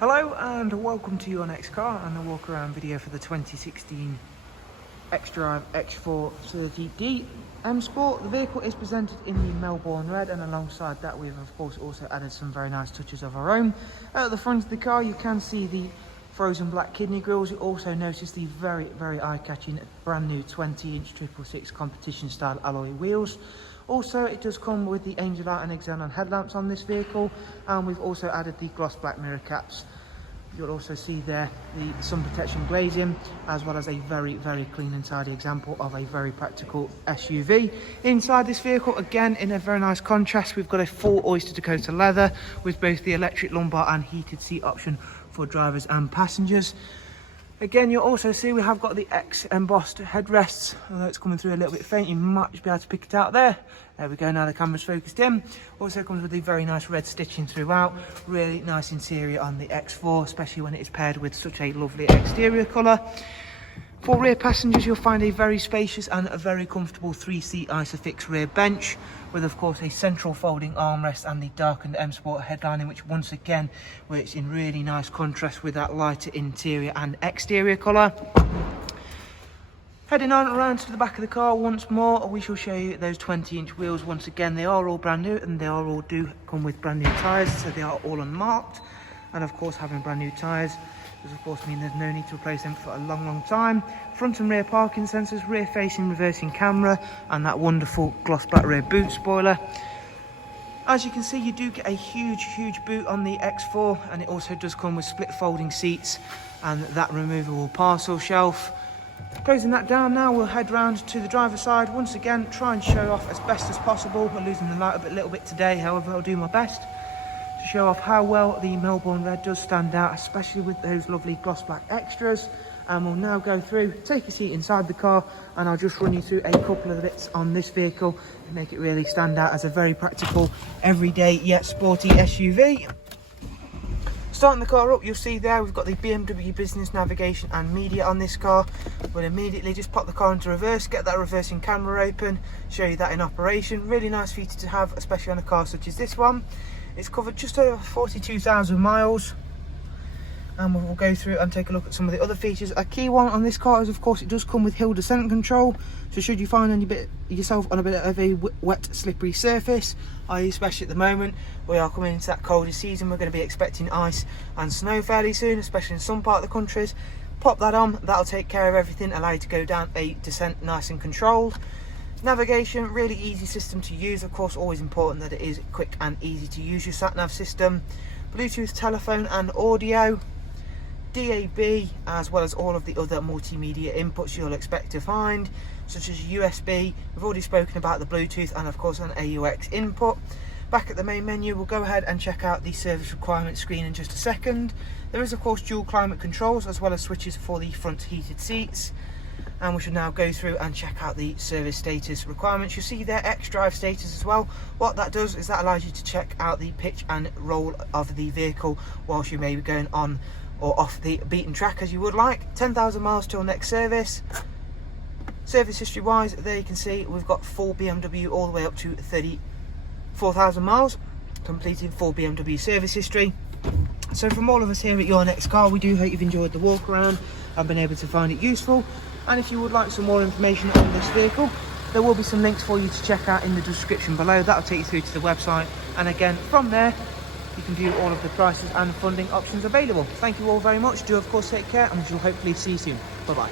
Hello and welcome to your next car and the walk around video for the 2016 Xdrive X4 30D M Sport. The vehicle is presented in the Melbourne red, and alongside that we've of course also added some very nice touches of our own. At the front of the car you can see the frozen black kidney grills. You also notice the very eye-catching brand new 20-inch 666 competition style alloy wheels. Also, it does come with the Angel Light and Xenon headlamps on this vehicle, and we've also added the gloss black mirror caps. You'll also see there the sun protection glazing, as well as a very clean and tidy example of a very practical SUV. Inside this vehicle, again in a very nice contrast, we've got a full Oyster Dakota leather with both the electric lumbar and heated seat option for drivers and passengers. Again, you'll also see we have got the X embossed headrests. Although it's coming through a little bit faint, you might just be able to pick it out there. There we go, now the camera's focused in. Also comes with the very nice red stitching throughout. Really nice interior on the X4, especially when it is paired with such a lovely exterior colour. For rear passengers, you'll find a very spacious and a very comfortable 3-seat Isofix rear bench, with of course a central folding armrest and the darkened M Sport headlining, which once again works in really nice contrast with that lighter interior and exterior colour. Heading on around to the back of the car once more, we shall show you those 20-inch wheels. Once again, they are all brand new, and they all do come with brand new tyres, so they are all unmarked. And of course, having brand new tyres does of course mean there's no need to replace them for a long time. Front and rear parking sensors, rear facing reversing camera, and that wonderful gloss black rear boot spoiler. As you can see, you do get a huge boot on the X4, and it also does come with split folding seats and that removable parcel shelf. Closing that down now, we'll head round to the driver's side. Once again, try and show off as best as possible. We're losing the light a little bit today, however I'll do my best to show off how well the Melbourne red does stand out, especially with those lovely gloss black extras. And we'll now go through, take a seat inside the car, and I'll just run you through a couple of the bits on this vehicle to make it really stand out as a very practical, everyday yet sporty SUV. Starting the car up, you'll see there we've got the BMW business navigation and media on this car. We'll immediately just pop the car into reverse, get that reversing camera open, show you that in operation. Really nice feature to have, especially on a car such as this one. It's covered just over 42,000 miles. And we'll go through and take a look at some of the other features. A key one on this car is of course it does come with hill descent control, so should you find yourself on a bit of a wet slippery surface, i.e. especially at the moment we are coming into that colder season, we're going to be expecting ice and snow fairly soon, especially in some part of the countries. Pop that on, that'll take care of everything, allow you to go down a descent nice and controlled. Navigation, really easy system to use, of course always important that it is quick and easy to use your sat nav system. Bluetooth telephone and audio, DAB, as well as all of the other multimedia inputs you'll expect to find, such as USB. We've already spoken about the Bluetooth and of course an AUX input. Back at the main menu, we'll go ahead and check out the service requirement screen in just a second. There is of course dual climate controls, as well as switches for the front heated seats. And we should now go through and check out the service status requirements. You'll see there Xdrive status as well. What that does is that allows you to check out the pitch and roll of the vehicle whilst you may be going on or off the beaten track as you would like. 10,000 miles till next service. Service history wise, there you can see we've got full BMW all the way up to 34,000 miles, completing full BMW service history. So from all of us here at Your Next Car, we do hope you've enjoyed the walk around and been able to find it useful. And if you would like some more information on this vehicle, there will be some links for you to check out in the description below. That'll take you through to the website, and again from there you can view all of the prices and funding options available. Thank you all very much. Do of course take care, and we shall hopefully see you soon. Bye bye.